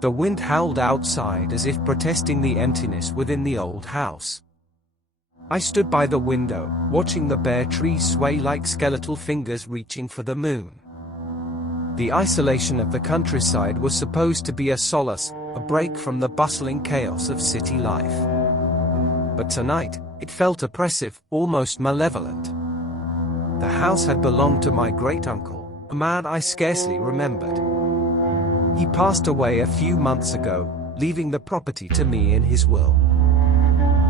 The wind howled outside as if protesting the emptiness within the old house. I stood by the window, watching the bare trees sway like skeletal fingers reaching for the moon. The isolation of the countryside was supposed to be a solace, a break from the bustling chaos of city life. But tonight, it felt oppressive, almost malevolent. The house had belonged to my great-uncle, a man I scarcely remembered. He passed away a few months ago, leaving the property to me in his will.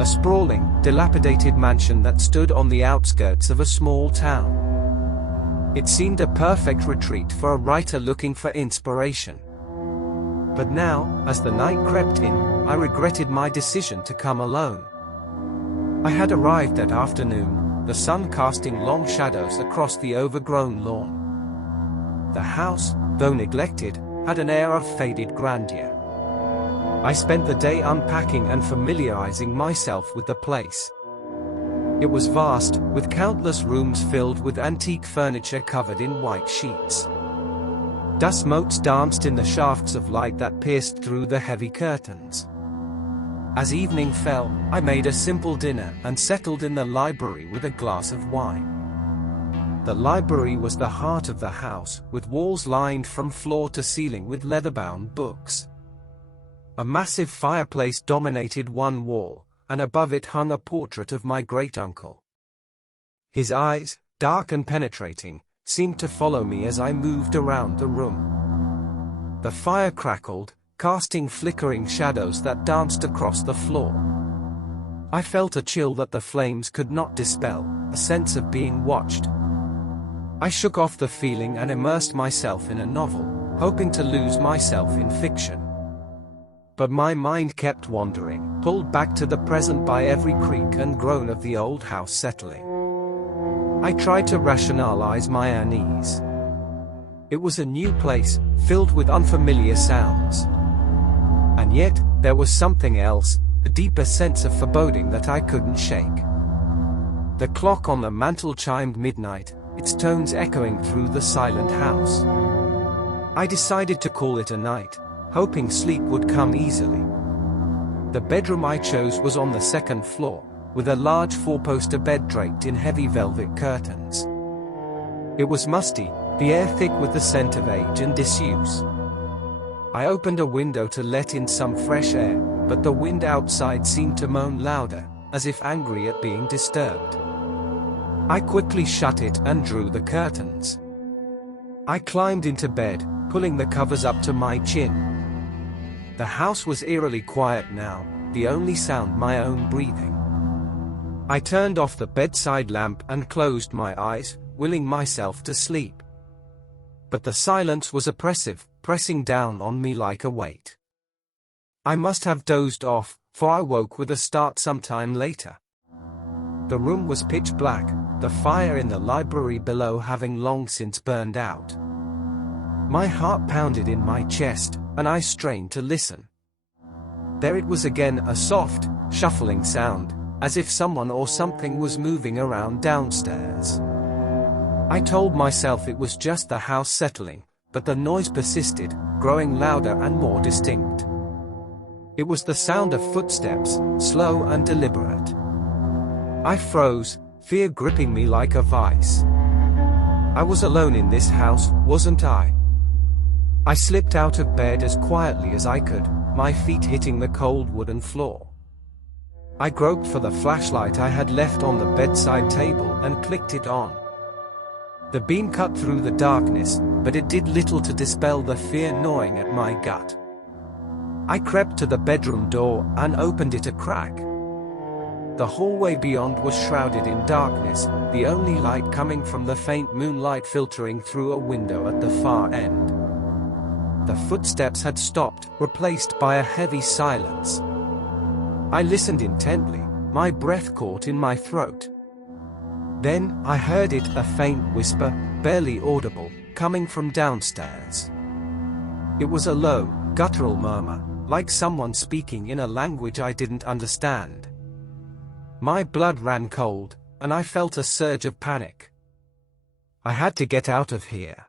A sprawling, dilapidated mansion that stood on the outskirts of a small town. It seemed a perfect retreat for a writer looking for inspiration. But now, as the night crept in, I regretted my decision to come alone. I had arrived that afternoon, the sun casting long shadows across the overgrown lawn. The house, though neglected, had an air of faded grandeur. I spent the day unpacking and familiarizing myself with the place. It was vast, with countless rooms filled with antique furniture covered in white sheets. Dust motes danced in the shafts of light that pierced through the heavy curtains. As evening fell, I made a simple dinner and settled in the library with a glass of wine. The library was the heart of the house, with walls lined from floor to ceiling with leather-bound books. A massive fireplace dominated one wall, and above it hung a portrait of my great-uncle. His eyes, dark and penetrating, seemed to follow me as I moved around the room. The fire crackled, casting flickering shadows that danced across the floor. I felt a chill that the flames could not dispel, a sense of being watched. I shook off the feeling and immersed myself in a novel, hoping to lose myself in fiction. But my mind kept wandering, pulled back to the present by every creak and groan of the old house settling. I tried to rationalize my unease. It was a new place, filled with unfamiliar sounds. And yet, there was something else, a deeper sense of foreboding that I couldn't shake. The clock on the mantel chimed midnight, its tones echoing through the silent house. I decided to call it a night, hoping sleep would come easily. The bedroom I chose was on the second floor, with a large four-poster bed draped in heavy velvet curtains. It was musty, the air thick with the scent of age and disuse. I opened a window to let in some fresh air, but the wind outside seemed to moan louder, as if angry at being disturbed. I quickly shut it and drew the curtains. I climbed into bed, pulling the covers up to my chin. The house was eerily quiet now, the only sound my own breathing. I turned off the bedside lamp and closed my eyes, willing myself to sleep. But the silence was oppressive, pressing down on me like a weight. I must have dozed off, for I woke with a start sometime later. The room was pitch black, the fire in the library below having long since burned out. My heart pounded in my chest, and I strained to listen. There it was again, a soft, shuffling sound, as if someone or something was moving around downstairs. I told myself it was just the house settling, but the noise persisted, growing louder and more distinct. It was the sound of footsteps, slow and deliberate. I froze, fear gripping me like a vice. I was alone in this house, wasn't I? I slipped out of bed as quietly as I could, my feet hitting the cold wooden floor. I groped for the flashlight I had left on the bedside table and clicked it on. The beam cut through the darkness, but it did little to dispel the fear gnawing at my gut. I crept to the bedroom door and opened it a crack. The hallway beyond was shrouded in darkness, the only light coming from the faint moonlight filtering through a window at the far end. The footsteps had stopped, replaced by a heavy silence. I listened intently, my breath caught in my throat. Then, I heard it, a faint whisper, barely audible, coming from downstairs. It was a low, guttural murmur, like someone speaking in a language I didn't understand. My blood ran cold, and I felt a surge of panic. I had to get out of here.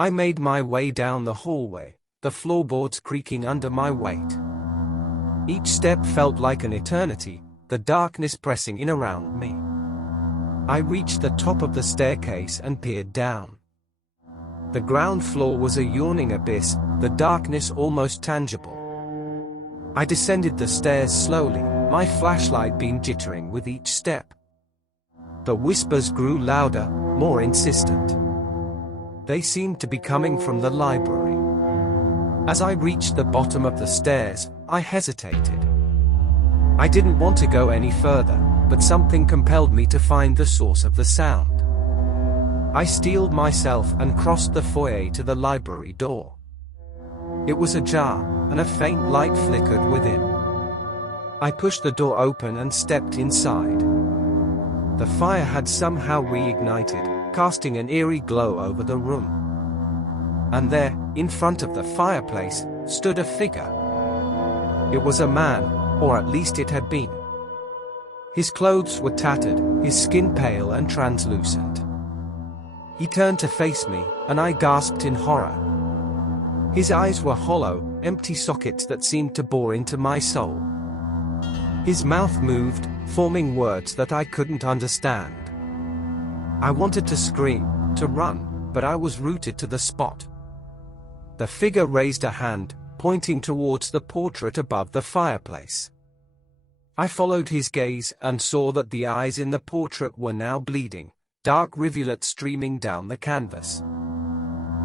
I made my way down the hallway, the floorboards creaking under my weight. Each step felt like an eternity, the darkness pressing in around me. I reached the top of the staircase and peered down. The ground floor was a yawning abyss, the darkness almost tangible. I descended the stairs slowly, my flashlight beam jittering with each step. The whispers grew louder, more insistent. They seemed to be coming from the library. As I reached the bottom of the stairs, I hesitated. I didn't want to go any further, but something compelled me to find the source of the sound. I steeled myself and crossed the foyer to the library door. It was ajar, and a faint light flickered within. I pushed the door open and stepped inside. The fire had somehow reignited, casting an eerie glow over the room. And there, in front of the fireplace, stood a figure. It was a man, or at least it had been. His clothes were tattered, his skin pale and translucent. He turned to face me, and I gasped in horror. His eyes were hollow, empty sockets that seemed to bore into my soul. His mouth moved, forming words that I couldn't understand. I wanted to scream, to run, but I was rooted to the spot. The figure raised a hand, pointing towards the portrait above the fireplace. I followed his gaze and saw that the eyes in the portrait were now bleeding, dark rivulets streaming down the canvas.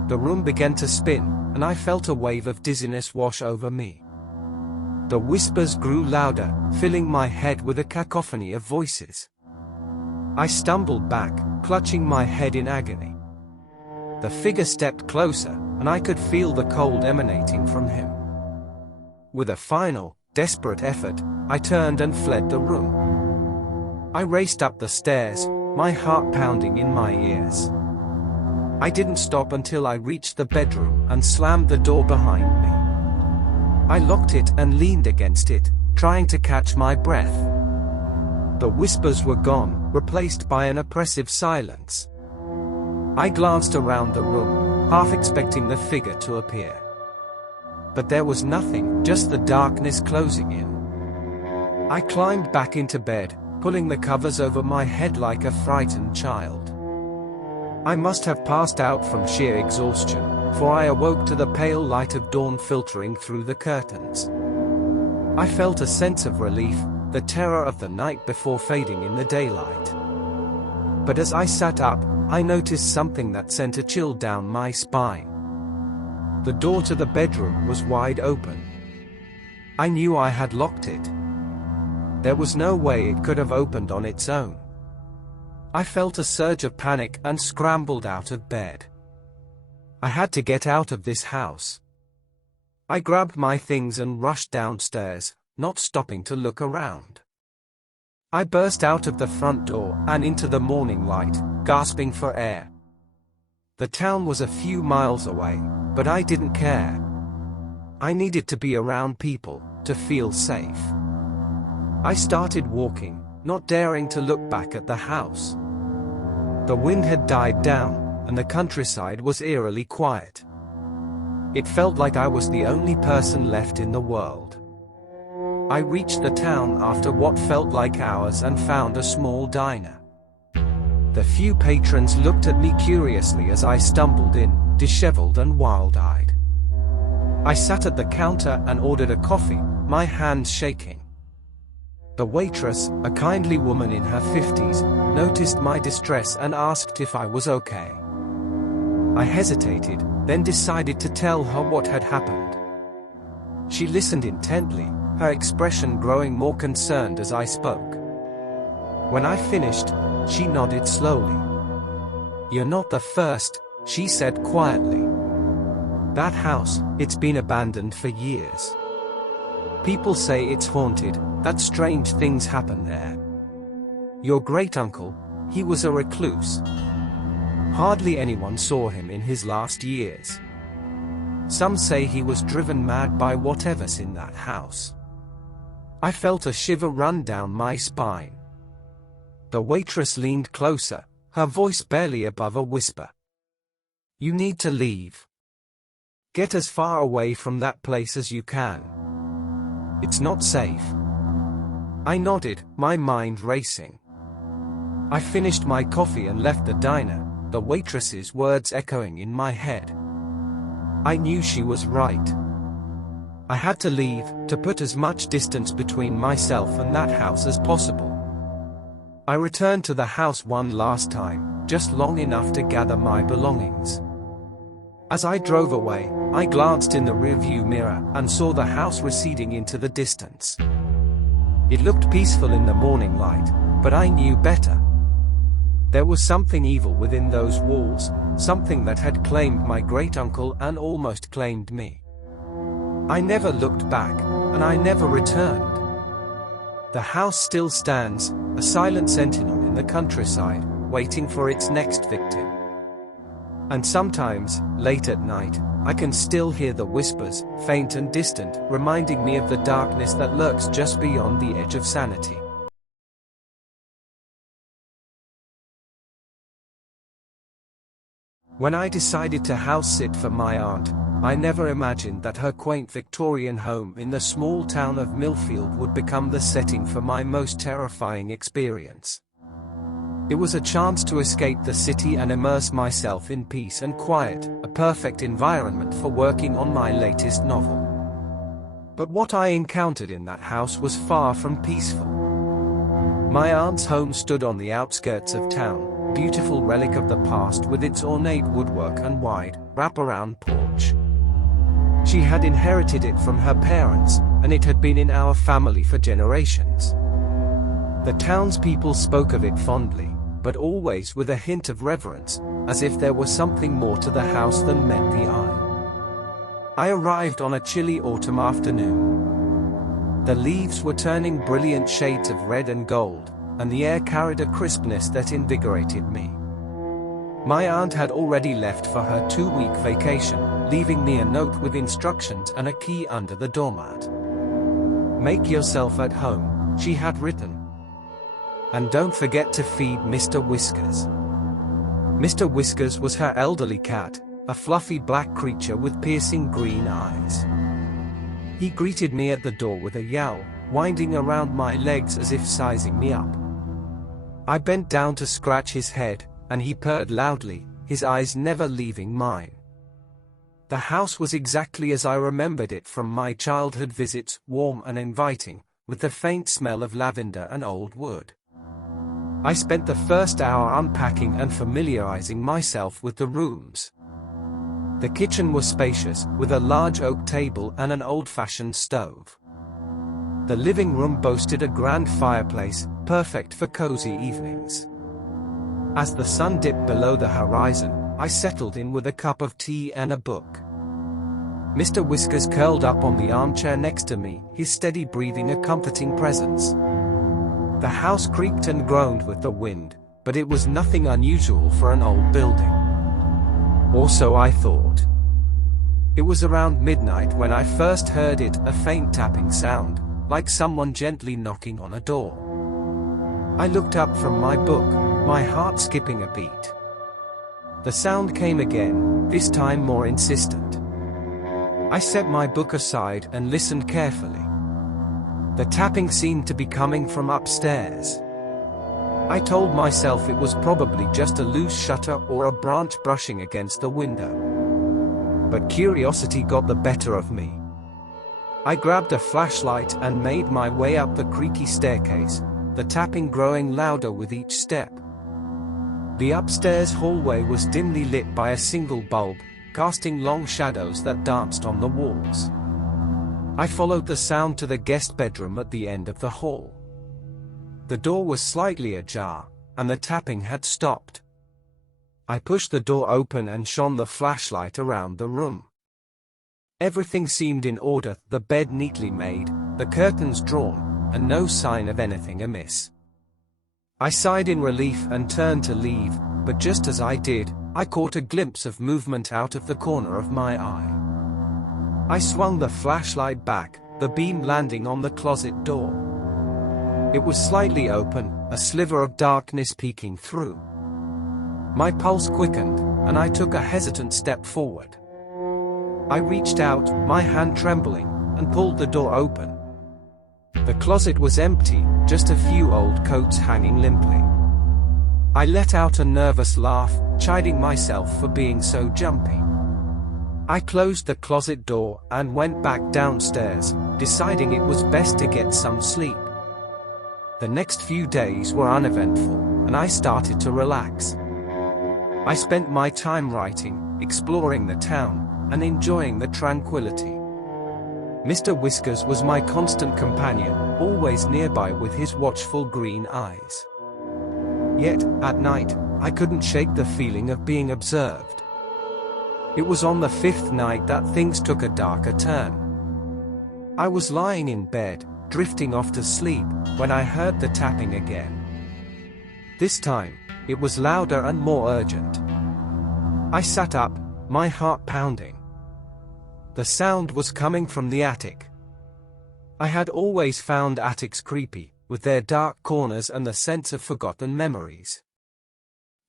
The room began to spin, and I felt a wave of dizziness wash over me. The whispers grew louder, filling my head with a cacophony of voices. I stumbled back, clutching my head in agony. The figure stepped closer, and I could feel the cold emanating from him. With a final, desperate effort, I turned and fled the room. I raced up the stairs, my heart pounding in my ears. I didn't stop until I reached the bedroom and slammed the door behind me. I locked it and leaned against it, trying to catch my breath. The whispers were gone, replaced by an oppressive silence. I glanced around the room, half expecting the figure to appear. But there was nothing, just the darkness closing in. I climbed back into bed, pulling the covers over my head like a frightened child. I must have passed out from sheer exhaustion, for I awoke to the pale light of dawn filtering through the curtains. I felt a sense of relief, the terror of the night before fading in the daylight. But as I sat up, I noticed something that sent a chill down my spine. The door to the bedroom was wide open. I knew I had locked it. There was no way it could have opened on its own. I felt a surge of panic and scrambled out of bed. I had to get out of this house. I grabbed my things and rushed downstairs, not stopping to look around. I burst out of the front door and into the morning light, gasping for air. The town was a few miles away, but I didn't care. I needed to be around people, to feel safe. I started walking, not daring to look back at the house. The wind had died down, and the countryside was eerily quiet. It felt like I was the only person left in the world. I reached the town after what felt like hours and found a small diner. The few patrons looked at me curiously as I stumbled in, disheveled and wild-eyed. I sat at the counter and ordered a coffee, my hands shaking. The waitress, a kindly woman in her 50s, noticed my distress and asked if I was okay. I hesitated, then decided to tell her what had happened. She listened intently, her expression growing more concerned as I spoke. When I finished, she nodded slowly. "You're not the first," she said quietly. "That house, it's been abandoned for years. People say it's haunted, that strange things happen there. Your great-uncle, he was a recluse. Hardly anyone saw him in his last years. Some say he was driven mad by whatever's in that house." I felt a shiver run down my spine. The waitress leaned closer, her voice barely above a whisper. "You need to leave. Get as far away from that place as you can. It's not safe. I nodded, my mind racing. I finished my coffee and left the diner, the waitress's words echoing in my head. I knew she was right. I had to leave, to put as much distance between myself and that house as possible. I returned to the house one last time, just long enough to gather my belongings. As I drove away, I glanced in the rearview mirror and saw the house receding into the distance. It looked peaceful in the morning light, but I knew better. There was something evil within those walls, something that had claimed my great-uncle and almost claimed me. I never looked back, and I never returned. The house still stands, a silent sentinel in the countryside, waiting for its next victim. And sometimes, late at night, I can still hear the whispers, faint and distant, reminding me of the darkness that lurks just beyond the edge of sanity. When I decided to house-sit for my aunt, I never imagined that her quaint Victorian home in the small town of Millfield would become the setting for my most terrifying experience. It was a chance to escape the city and immerse myself in peace and quiet, a perfect environment for working on my latest novel. But what I encountered in that house was far from peaceful. My aunt's home stood on the outskirts of town, beautiful relic of the past with its ornate woodwork and wide, wraparound porch. She had inherited it from her parents, and it had been in our family for generations. The townspeople spoke of it fondly, but always with a hint of reverence, as if there was something more to the house than met the eye. I arrived on a chilly autumn afternoon. The leaves were turning brilliant shades of red and gold, and the air carried a crispness that invigorated me. My aunt had already left for her 2-week vacation, leaving me a note with instructions and a key under the doormat. "Make yourself at home," she had written. "And don't forget to feed Mr. Whiskers." Mr. Whiskers was her elderly cat, a fluffy black creature with piercing green eyes. He greeted me at the door with a yowl, winding around my legs as if sizing me up. I bent down to scratch his head, and he purred loudly, his eyes never leaving mine. The house was exactly as I remembered it from my childhood visits, warm and inviting, with the faint smell of lavender and old wood. I spent the first hour unpacking and familiarizing myself with the rooms. The kitchen was spacious, with a large oak table and an old-fashioned stove. The living room boasted a grand fireplace, perfect for cozy evenings. As the sun dipped below the horizon, I settled in with a cup of tea and a book. Mr. Whiskers curled up on the armchair next to me, his steady breathing a comforting presence. The house creaked and groaned with the wind, but it was nothing unusual for an old building. Or so I thought. It was around midnight when I first heard it, a faint tapping sound, like someone gently knocking on a door. I looked up from my book, my heart skipping a beat. The sound came again, this time more insistent. I set my book aside and listened carefully. The tapping seemed to be coming from upstairs. I told myself it was probably just a loose shutter or a branch brushing against the window. But curiosity got the better of me. I grabbed a flashlight and made my way up the creaky staircase, the tapping growing louder with each step. The upstairs hallway was dimly lit by a single bulb, casting long shadows that danced on the walls. I followed the sound to the guest bedroom at the end of the hall. The door was slightly ajar, and the tapping had stopped. I pushed the door open and shone the flashlight around the room. Everything seemed in order, the bed neatly made, the curtains drawn, and no sign of anything amiss. I sighed in relief and turned to leave, but just as I did, I caught a glimpse of movement out of the corner of my eye. I swung the flashlight back, the beam landing on the closet door. It was slightly open, a sliver of darkness peeking through. My pulse quickened, and I took a hesitant step forward. I reached out, my hand trembling, and pulled the door open. The closet was empty, just a few old coats hanging limply. I let out a nervous laugh, chiding myself for being so jumpy. I closed the closet door and went back downstairs, deciding it was best to get some sleep. The next few days were uneventful, and I started to relax. I spent my time writing, exploring the town, and enjoying the tranquility. Mr. Whiskers was my constant companion, always nearby with his watchful green eyes. Yet, at night, I couldn't shake the feeling of being observed. It was on the fifth night that things took a darker turn. I was lying in bed, drifting off to sleep, when I heard the tapping again. This time, it was louder and more urgent. I sat up, my heart pounding. The sound was coming from the attic. I had always found attics creepy, with their dark corners and the sense of forgotten memories.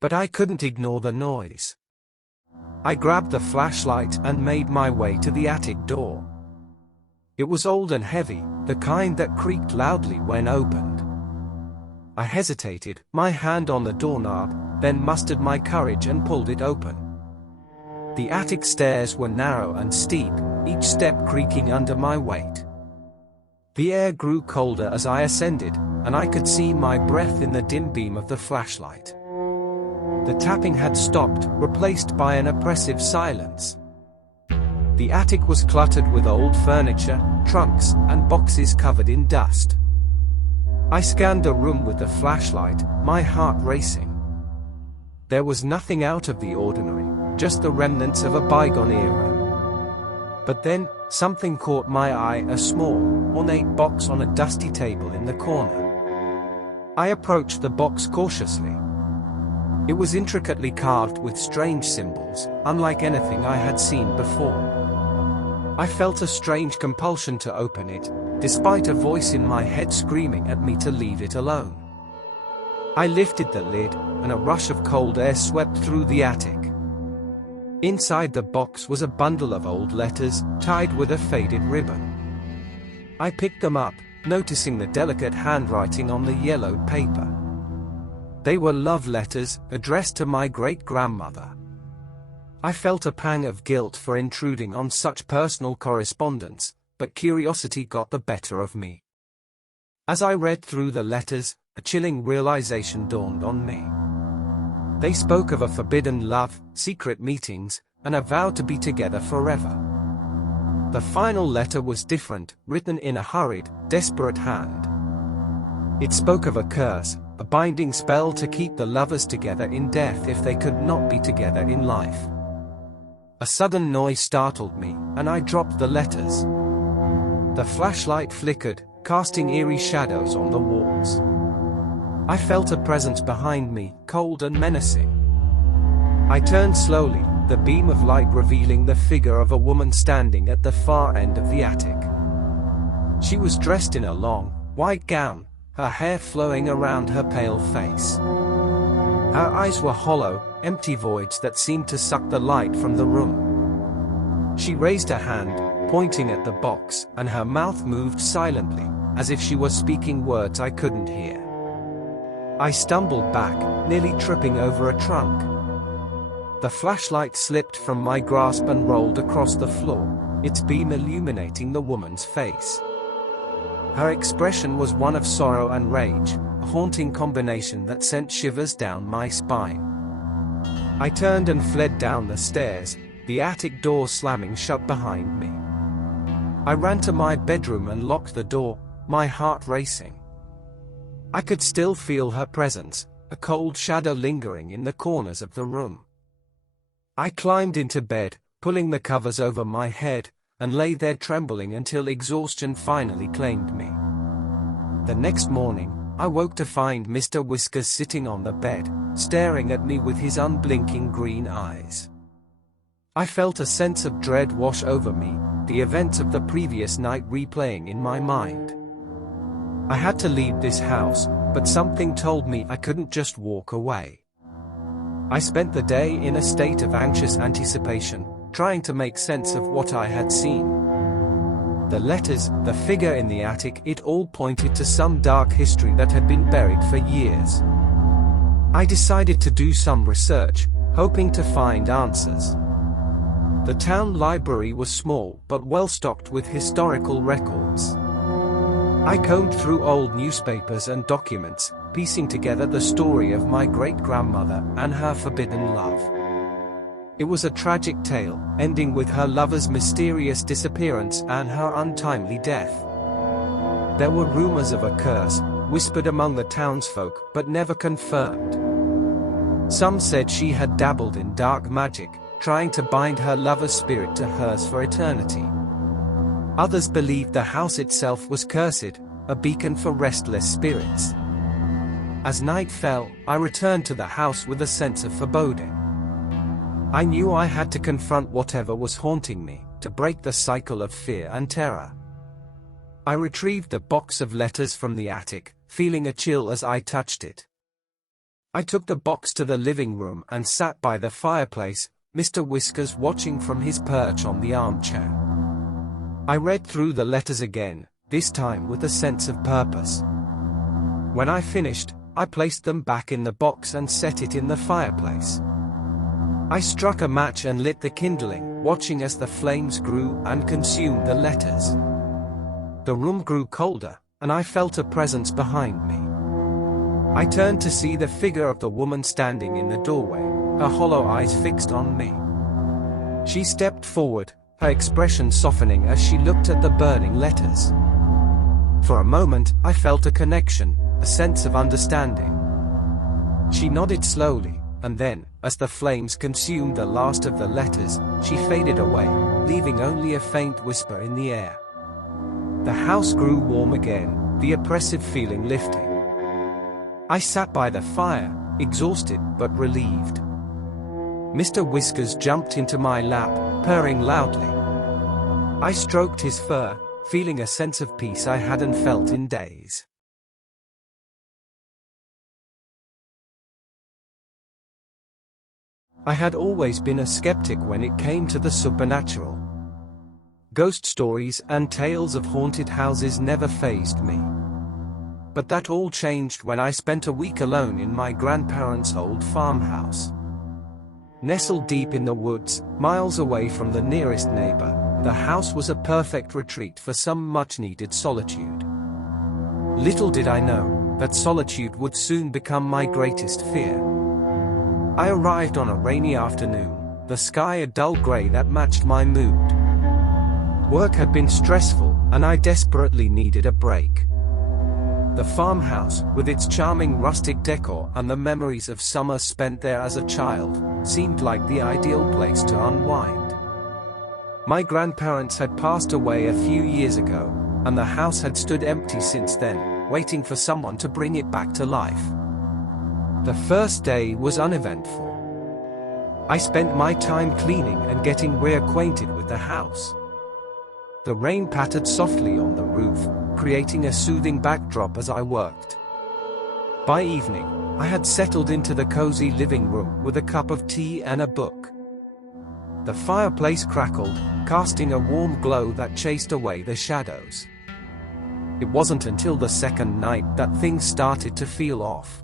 But I couldn't ignore the noise. I grabbed the flashlight and made my way to the attic door. It was old and heavy, the kind that creaked loudly when opened. I hesitated, my hand on the doorknob, then mustered my courage and pulled it open. The attic stairs were narrow and steep, each step creaking under my weight. The air grew colder as I ascended, and I could see my breath in the dim beam of the flashlight. The tapping had stopped, replaced by an oppressive silence. The attic was cluttered with old furniture, trunks, and boxes covered in dust. I scanned the room with the flashlight, my heart racing. There was nothing out of the ordinary, just the remnants of a bygone era. But then, something caught my eye, a small, ornate box on a dusty table in the corner. I approached the box cautiously. It was intricately carved with strange symbols, unlike anything I had seen before. I felt a strange compulsion to open it, despite a voice in my head screaming at me to leave it alone. I lifted the lid, and a rush of cold air swept through the attic. Inside the box was a bundle of old letters, tied with a faded ribbon. I picked them up, noticing the delicate handwriting on the yellowed paper. They were love letters, addressed to my great-grandmother. I felt a pang of guilt for intruding on such personal correspondence, but curiosity got the better of me. As I read through the letters, a chilling realization dawned on me. They spoke of a forbidden love, secret meetings, and a vow to be together forever. The final letter was different, written in a hurried, desperate hand. It spoke of a curse, a binding spell to keep the lovers together in death if they could not be together in life. A sudden noise startled me, and I dropped the letters. The flashlight flickered, casting eerie shadows on the walls. I felt a presence behind me, cold and menacing. I turned slowly, the beam of light revealing the figure of a woman standing at the far end of the attic. She was dressed in a long, white gown, her hair flowing around her pale face. Her eyes were hollow, empty voids that seemed to suck the light from the room. She raised a hand, pointing at the box, and her mouth moved silently, as if she was speaking words I couldn't hear. I stumbled back, nearly tripping over a trunk. The flashlight slipped from my grasp and rolled across the floor, its beam illuminating the woman's face. Her expression was one of sorrow and rage, a haunting combination that sent shivers down my spine. I turned and fled down the stairs, the attic door slamming shut behind me. I ran to my bedroom and locked the door, my heart racing. I could still feel her presence, a cold shadow lingering in the corners of the room. I climbed into bed, pulling the covers over my head, and lay there trembling until exhaustion finally claimed me. The next morning, I woke to find Mr. Whiskers sitting on the bed, staring at me with his unblinking green eyes. I felt a sense of dread wash over me, the events of the previous night replaying in my mind. I had to leave this house, but something told me I couldn't just walk away. I spent the day in a state of anxious anticipation, trying to make sense of what I had seen. The letters, the figure in the attic, it all pointed to some dark history that had been buried for years. I decided to do some research, hoping to find answers. The town library was small but well stocked with historical records. I combed through old newspapers and documents, piecing together the story of my great-grandmother and her forbidden love. It was a tragic tale, ending with her lover's mysterious disappearance and her untimely death. There were rumors of a curse, whispered among the townsfolk, but never confirmed. Some said she had dabbled in dark magic, trying to bind her lover's spirit to hers for eternity. Others believed the house itself was cursed, a beacon for restless spirits. As night fell, I returned to the house with a sense of foreboding. I knew I had to confront whatever was haunting me, to break the cycle of fear and terror. I retrieved the box of letters from the attic, feeling a chill as I touched it. I took the box to the living room and sat by the fireplace, Mr. Whiskers watching from his perch on the armchair. I read through the letters again, this time with a sense of purpose. When I finished, I placed them back in the box and set it in the fireplace. I struck a match and lit the kindling, watching as the flames grew and consumed the letters. The room grew colder, and I felt a presence behind me. I turned to see the figure of the woman standing in the doorway, her hollow eyes fixed on me. She stepped forward, her expression softening as she looked at the burning letters. For a moment, I felt a connection, a sense of understanding. She nodded slowly, and then, as the flames consumed the last of the letters, she faded away, leaving only a faint whisper in the air. The house grew warm again, the oppressive feeling lifting. I sat by the fire, exhausted but relieved. Mr. Whiskers jumped into my lap, purring loudly. I stroked his fur, feeling a sense of peace I hadn't felt in days. I had always been a skeptic when it came to the supernatural. Ghost stories and tales of haunted houses never fazed me. But that all changed when I spent a week alone in my grandparents' old farmhouse. Nestled deep in the woods, miles away from the nearest neighbor, the house was a perfect retreat for some much-needed solitude. Little did I know that solitude would soon become my greatest fear. I arrived on a rainy afternoon, the sky a dull gray that matched my mood. Work had been stressful, and I desperately needed a break. The farmhouse, with its charming rustic decor and the memories of summers spent there as a child, seemed like the ideal place to unwind. My grandparents had passed away a few years ago, and the house had stood empty since then, waiting for someone to bring it back to life. The first day was uneventful. I spent my time cleaning and getting reacquainted with the house. The rain pattered softly on the roof, creating a soothing backdrop as I worked. By evening, I had settled into the cozy living room with a cup of tea and a book. The fireplace crackled, casting a warm glow that chased away the shadows. It wasn't until the second night that things started to feel off.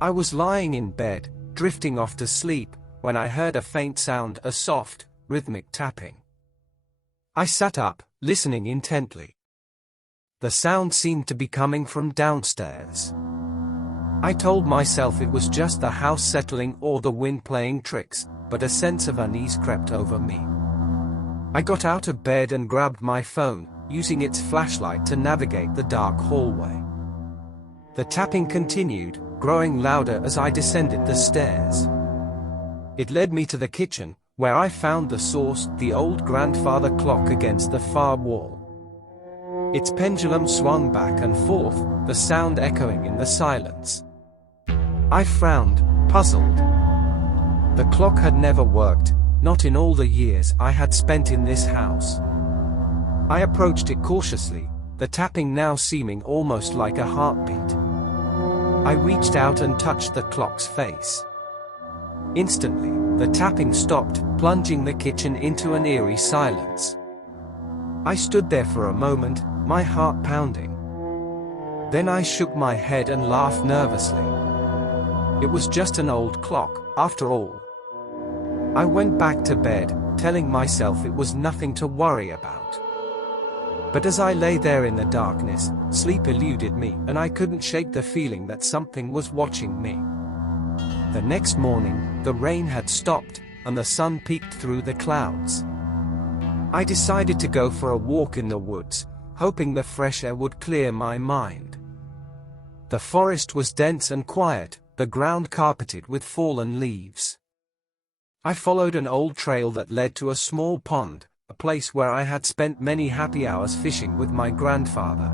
I was lying in bed, drifting off to sleep, when I heard a faint sound, a soft, rhythmic tapping. I sat up, listening intently. The sound seemed to be coming from downstairs. I told myself it was just the house settling or the wind playing tricks, but a sense of unease crept over me. I got out of bed and grabbed my phone, using its flashlight to navigate the dark hallway. The tapping continued, growing louder as I descended the stairs. It led me to the kitchen, where I found the source, the old grandfather clock against the far wall. Its pendulum swung back and forth, the sound echoing in the silence. I frowned, puzzled. The clock had never worked, not in all the years I had spent in this house. I approached it cautiously, the tapping now seeming almost like a heartbeat. I reached out and touched the clock's face. Instantly, the tapping stopped, plunging the kitchen into an eerie silence. I stood there for a moment, my heart pounding. Then I shook my head and laughed nervously. It was just an old clock, after all. I went back to bed, telling myself it was nothing to worry about. But as I lay there in the darkness, sleep eluded me, and I couldn't shake the feeling that something was watching me. The next morning, the rain had stopped, and the sun peeked through the clouds. I decided to go for a walk in the woods, hoping the fresh air would clear my mind. The forest was dense and quiet, the ground carpeted with fallen leaves. I followed an old trail that led to a small pond, a place where I had spent many happy hours fishing with my grandfather.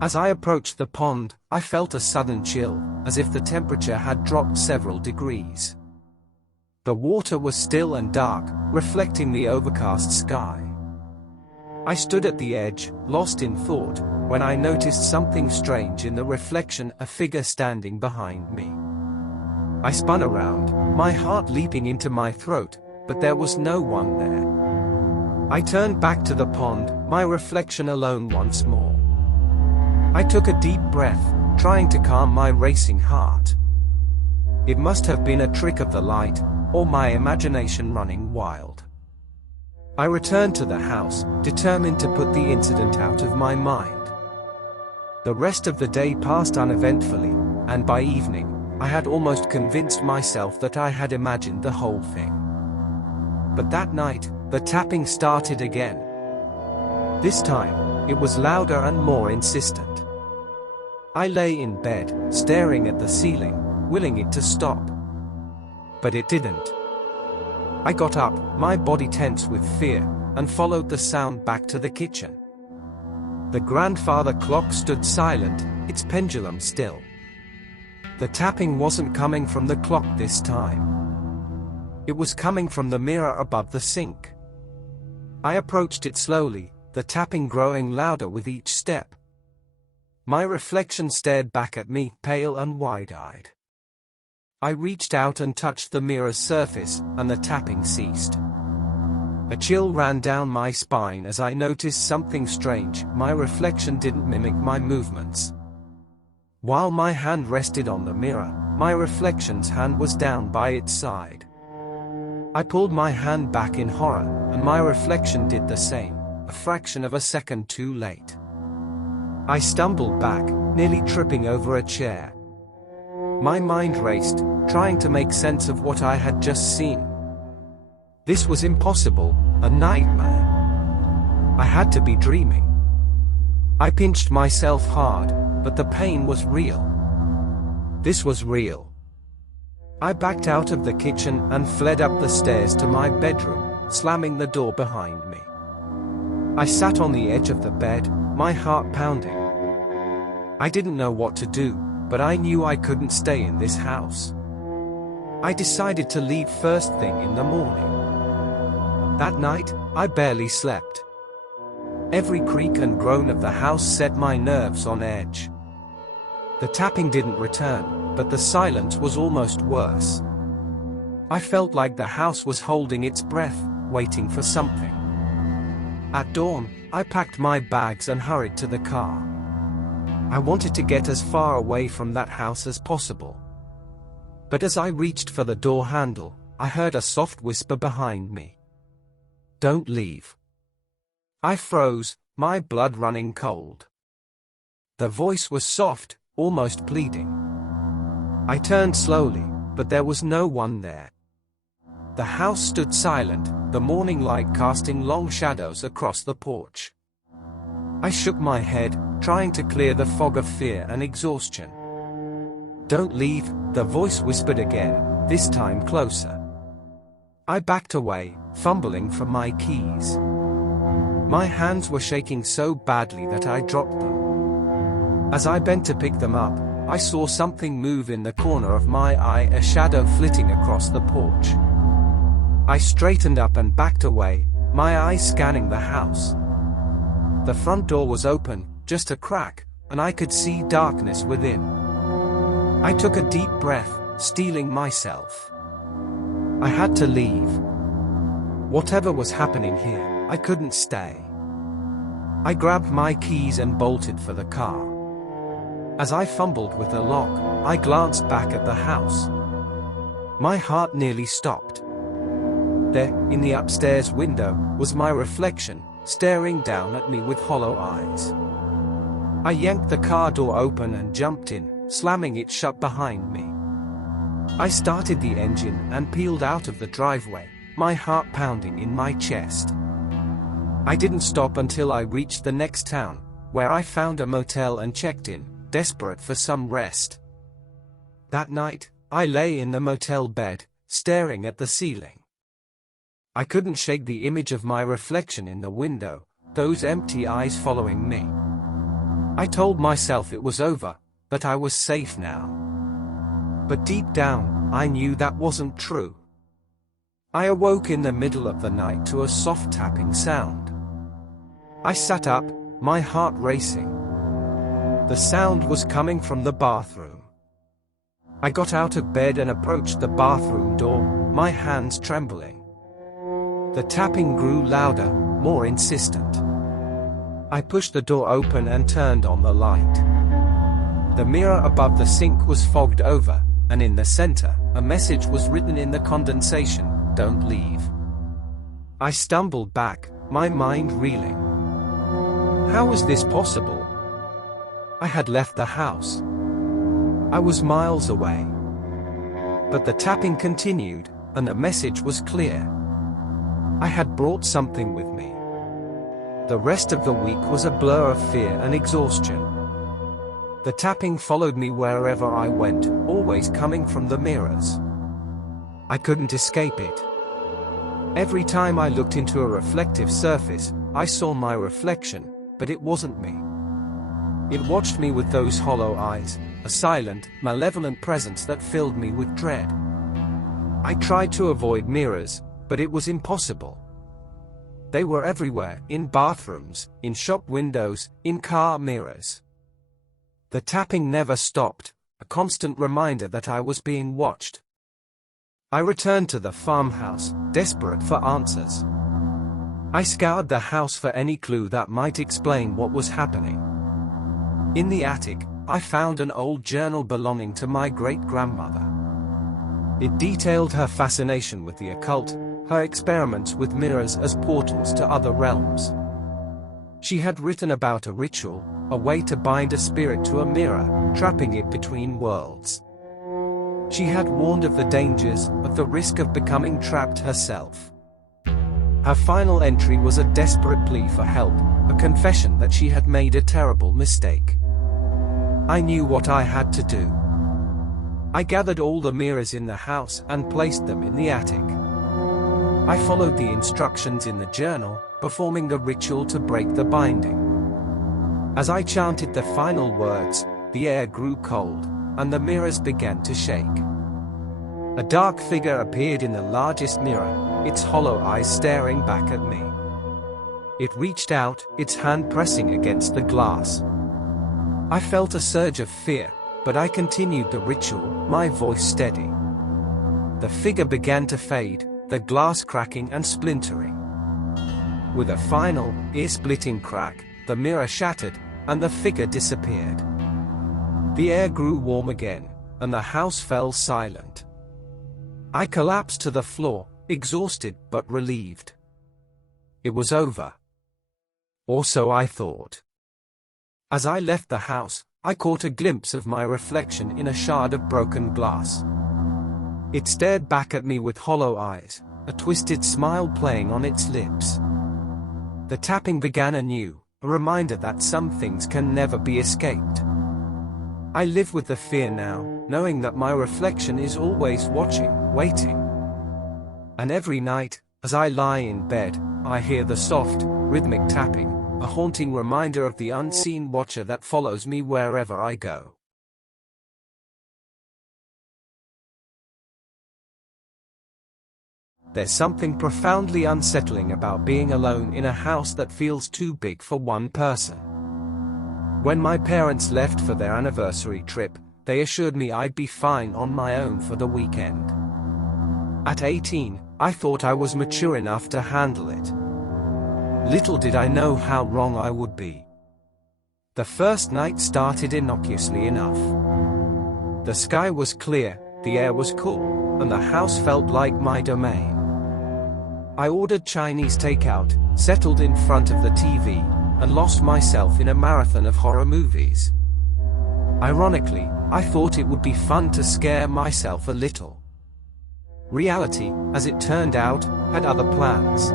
As I approached the pond, I felt a sudden chill, as if the temperature had dropped several degrees. The water was still and dark, reflecting the overcast sky. I stood at the edge, lost in thought, when I noticed something strange in the reflection, a figure standing behind me. I spun around, my heart leaping into my throat, but there was no one there. I turned back to the pond, my reflection alone once more. I took a deep breath, trying to calm my racing heart. It must have been a trick of the light, or my imagination running wild. I returned to the house, determined to put the incident out of my mind. The rest of the day passed uneventfully, and by evening, I had almost convinced myself that I had imagined the whole thing. But that night, the tapping started again. This time, it was louder and more insistent. I lay in bed, staring at the ceiling, willing it to stop. But it didn't. I got up, my body tense with fear, and followed the sound back to the kitchen. The grandfather clock stood silent, its pendulum still. The tapping wasn't coming from the clock this time. It was coming from the mirror above the sink. I approached it slowly, the tapping growing louder with each step. My reflection stared back at me, pale and wide-eyed. I reached out and touched the mirror's surface, and the tapping ceased. A chill ran down my spine as I noticed something strange. My reflection didn't mimic my movements. While my hand rested on the mirror, my reflection's hand was down by its side. I pulled my hand back in horror, and my reflection did the same, a fraction of a second too late. I stumbled back, nearly tripping over a chair. My mind raced, trying to make sense of what I had just seen. This was impossible, a nightmare. I had to be dreaming. I pinched myself hard, but the pain was real. This was real. I backed out of the kitchen and fled up the stairs to my bedroom, slamming the door behind me. I sat on the edge of the bed, my heart pounding. I didn't know what to do, but I knew I couldn't stay in this house. I decided to leave first thing in the morning. That night, I barely slept. Every creak and groan of the house set my nerves on edge. The tapping didn't return, but the silence was almost worse. I felt like the house was holding its breath, waiting for something. At dawn, I packed my bags and hurried to the car. I wanted to get as far away from that house as possible. But as I reached for the door handle, I heard a soft whisper behind me. "Don't leave." I froze, my blood running cold. The voice was soft, almost pleading. I turned slowly, but there was no one there. The house stood silent, the morning light casting long shadows across the porch. I shook my head, trying to clear the fog of fear and exhaustion. "Don't leave," the voice whispered again, this time closer. I backed away, fumbling for my keys. My hands were shaking so badly that I dropped them. As I bent to pick them up, I saw something move in the corner of my eye, a shadow flitting across the porch. I straightened up and backed away, my eyes scanning the house. The front door was open, just a crack, and I could see darkness within. I took a deep breath, steeling myself. I had to leave. Whatever was happening here, I couldn't stay. I grabbed my keys and bolted for the car. As I fumbled with the lock, I glanced back at the house. My heart nearly stopped. There, in the upstairs window, was my reflection, staring down at me with hollow eyes. I yanked the car door open and jumped in, slamming it shut behind me. I started the engine and peeled out of the driveway, my heart pounding in my chest. I didn't stop until I reached the next town, where I found a motel and checked in, desperate for some rest. That night, I lay in the motel bed, staring at the ceiling. I couldn't shake the image of my reflection in the window, those empty eyes following me. I told myself it was over, that I was safe now. But deep down, I knew that wasn't true. I awoke in the middle of the night to a soft tapping sound. I sat up, my heart racing. The sound was coming from the bathroom. I got out of bed and approached the bathroom door, my hands trembling. The tapping grew louder, more insistent. I pushed the door open and turned on the light. The mirror above the sink was fogged over, and in the center, a message was written in the condensation, "Don't leave." I stumbled back, my mind reeling. How was this possible? I had left the house. I was miles away. But the tapping continued, and the message was clear. I had brought something with me. The rest of the week was a blur of fear and exhaustion. The tapping followed me wherever I went, always coming from the mirrors. I couldn't escape it. Every time I looked into a reflective surface, I saw my reflection, but it wasn't me. It watched me with those hollow eyes, a silent, malevolent presence that filled me with dread. I tried to avoid mirrors, but it was impossible. They were everywhere, in bathrooms, in shop windows, in car mirrors. The tapping never stopped, a constant reminder that I was being watched. I returned to the farmhouse, desperate for answers. I scoured the house for any clue that might explain what was happening. In the attic, I found an old journal belonging to my great-grandmother. It detailed her fascination with the occult, her experiments with mirrors as portals to other realms. She had written about a ritual, a way to bind a spirit to a mirror, trapping it between worlds. She had warned of the dangers, of the risk of becoming trapped herself. Her final entry was a desperate plea for help, a confession that she had made a terrible mistake. I knew what I had to do. I gathered all the mirrors in the house and placed them in the attic. I followed the instructions in the journal, performing the ritual to break the binding. As I chanted the final words, the air grew cold, and the mirrors began to shake. A dark figure appeared in the largest mirror, its hollow eyes staring back at me. It reached out, its hand pressing against the glass. I felt a surge of fear, but I continued the ritual, my voice steady. The figure began to fade, the glass cracking and splintering. With a final, ear-splitting crack, the mirror shattered, and the figure disappeared. The air grew warm again, and the house fell silent. I collapsed to the floor, exhausted but relieved. It was over. Or so I thought. As I left the house, I caught a glimpse of my reflection in a shard of broken glass. It stared back at me with hollow eyes, a twisted smile playing on its lips. The tapping began anew, a reminder that some things can never be escaped. I live with the fear now, knowing that my reflection is always watching, waiting. And every night, as I lie in bed, I hear the soft, rhythmic tapping, a haunting reminder of the unseen watcher that follows me wherever I go. There's something profoundly unsettling about being alone in a house that feels too big for one person. When my parents left for their anniversary trip, they assured me I'd be fine on my own for the weekend. At 18, I thought I was mature enough to handle it. Little did I know how wrong I would be. The first night started innocuously enough. The sky was clear, the air was cool, and the house felt like my domain. I ordered Chinese takeout, settled in front of the TV, and lost myself in a marathon of horror movies. Ironically, I thought it would be fun to scare myself a little. Reality, as it turned out, had other plans.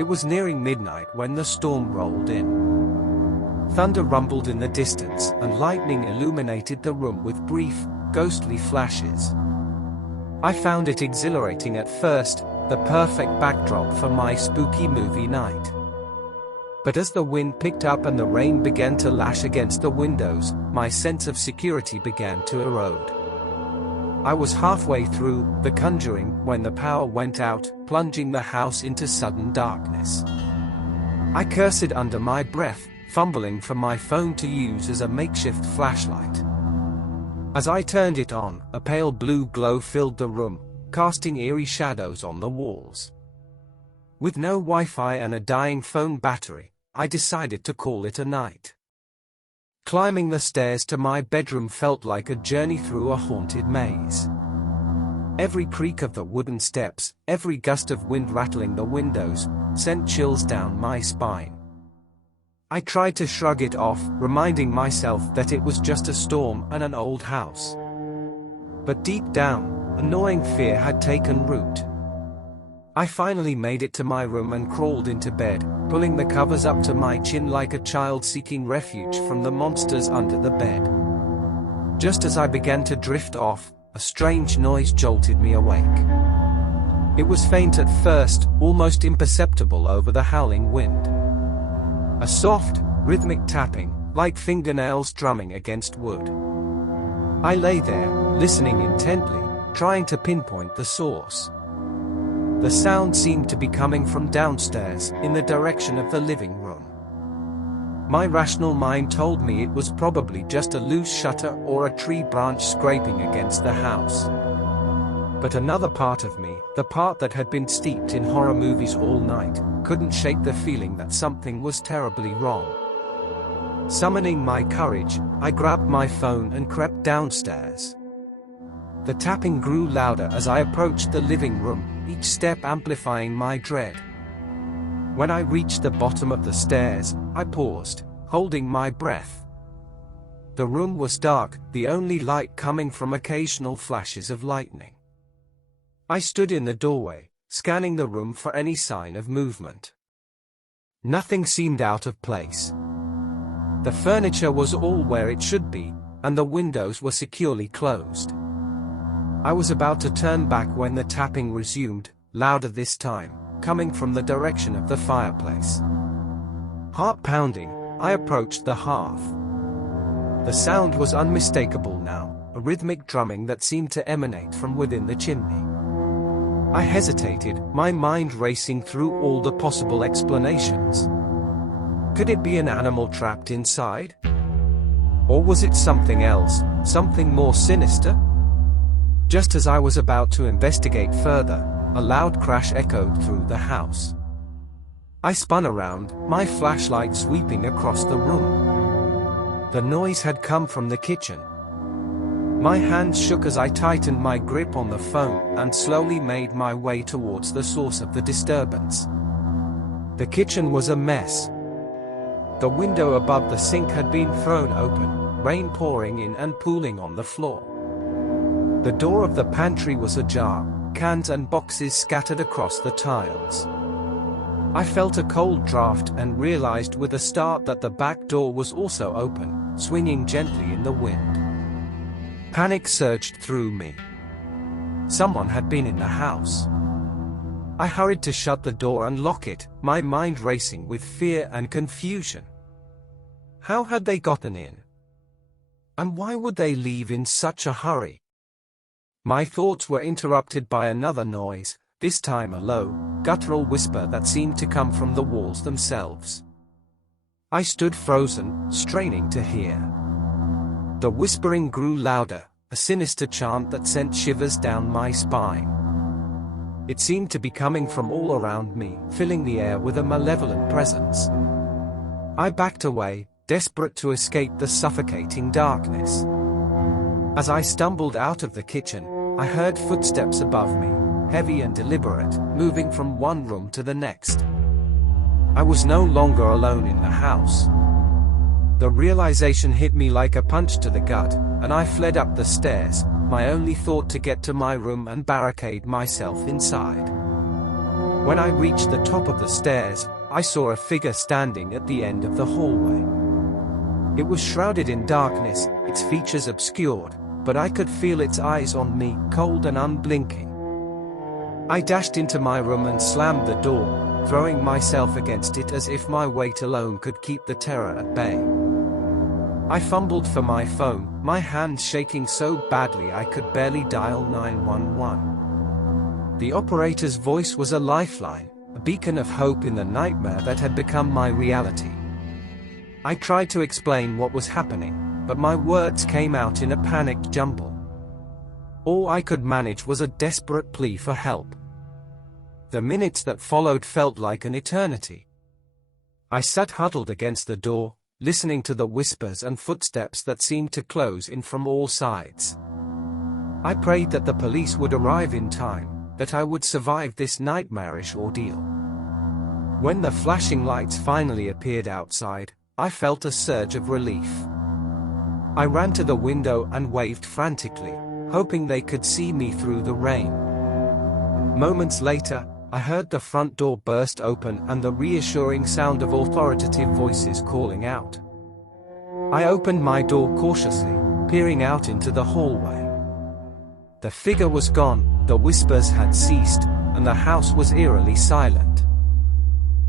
It was nearing midnight when the storm rolled in. Thunder rumbled in the distance, and lightning illuminated the room with brief, ghostly flashes. I found it exhilarating at first, the perfect backdrop for my spooky movie night. But as the wind picked up and the rain began to lash against the windows, my sense of security began to erode. I was halfway through The Conjuring when the power went out, plunging the house into sudden darkness. I cursed under my breath, fumbling for my phone to use as a makeshift flashlight. As I turned it on, a pale blue glow filled the room, casting eerie shadows on the walls. With no Wi-Fi and a dying phone battery, I decided to call it a night. Climbing the stairs to my bedroom felt like a journey through a haunted maze. Every creak of the wooden steps, every gust of wind rattling the windows, sent chills down my spine. I tried to shrug it off, reminding myself that it was just a storm and an old house. But deep down, a gnawing fear had taken root. I finally made it to my room and crawled into bed, pulling the covers up to my chin like a child seeking refuge from the monsters under the bed. Just as I began to drift off, a strange noise jolted me awake. It was faint at first, almost imperceptible over the howling wind. A soft, rhythmic tapping, like fingernails drumming against wood. I lay there, listening intently, trying to pinpoint the source. The sound seemed to be coming from downstairs, in the direction of the living room. My rational mind told me it was probably just a loose shutter or a tree branch scraping against the house. But another part of me, the part that had been steeped in horror movies all night, couldn't shake the feeling that something was terribly wrong. Summoning my courage, I grabbed my phone and crept downstairs. The tapping grew louder as I approached the living room, each step amplifying my dread. When I reached the bottom of the stairs, I paused, holding my breath. The room was dark, the only light coming from occasional flashes of lightning. I stood in the doorway, scanning the room for any sign of movement. Nothing seemed out of place. The furniture was all where it should be, and the windows were securely closed. I was about to turn back when the tapping resumed, louder this time, coming from the direction of the fireplace. Heart pounding, I approached the hearth. The sound was unmistakable now, a rhythmic drumming that seemed to emanate from within the chimney. I hesitated, my mind racing through all the possible explanations. Could it be an animal trapped inside? Or was it something else, something more sinister? Just as I was about to investigate further, a loud crash echoed through the house. I spun around, my flashlight sweeping across the room. The noise had come from the kitchen. My hands shook as I tightened my grip on the phone and slowly made my way towards the source of the disturbance. The kitchen was a mess. The window above the sink had been thrown open, rain pouring in and pooling on the floor. The door of the pantry was ajar, cans and boxes scattered across the tiles. I felt a cold draft and realized with a start that the back door was also open, swinging gently in the wind. Panic surged through me. Someone had been in the house. I hurried to shut the door and lock it, my mind racing with fear and confusion. How had they gotten in? And why would they leave in such a hurry? My thoughts were interrupted by another noise, this time a low, guttural whisper that seemed to come from the walls themselves. I stood frozen, straining to hear. The whispering grew louder, a sinister chant that sent shivers down my spine. It seemed to be coming from all around me, filling the air with a malevolent presence. I backed away, desperate to escape the suffocating darkness. As I stumbled out of the kitchen, I heard footsteps above me, heavy and deliberate, moving from one room to the next. I was no longer alone in the house. The realization hit me like a punch to the gut, and I fled up the stairs, my only thought to get to my room and barricade myself inside. When I reached the top of the stairs, I saw a figure standing at the end of the hallway. It was shrouded in darkness, its features obscured, but I could feel its eyes on me, cold and unblinking. I dashed into my room and slammed the door, throwing myself against it as if my weight alone could keep the terror at bay. I fumbled for my phone, my hands shaking so badly I could barely dial 911. The operator's voice was a lifeline, a beacon of hope in the nightmare that had become my reality. I tried to explain what was happening, but my words came out in a panicked jumble. All I could manage was a desperate plea for help. The minutes that followed felt like an eternity. I sat huddled against the door, listening to the whispers and footsteps that seemed to close in from all sides. I prayed that the police would arrive in time, that I would survive this nightmarish ordeal. When the flashing lights finally appeared outside, I felt a surge of relief. I ran to the window and waved frantically, hoping they could see me through the rain. Moments later, I heard the front door burst open and the reassuring sound of authoritative voices calling out. I opened my door cautiously, peering out into the hallway. The figure was gone, the whispers had ceased, and the house was eerily silent.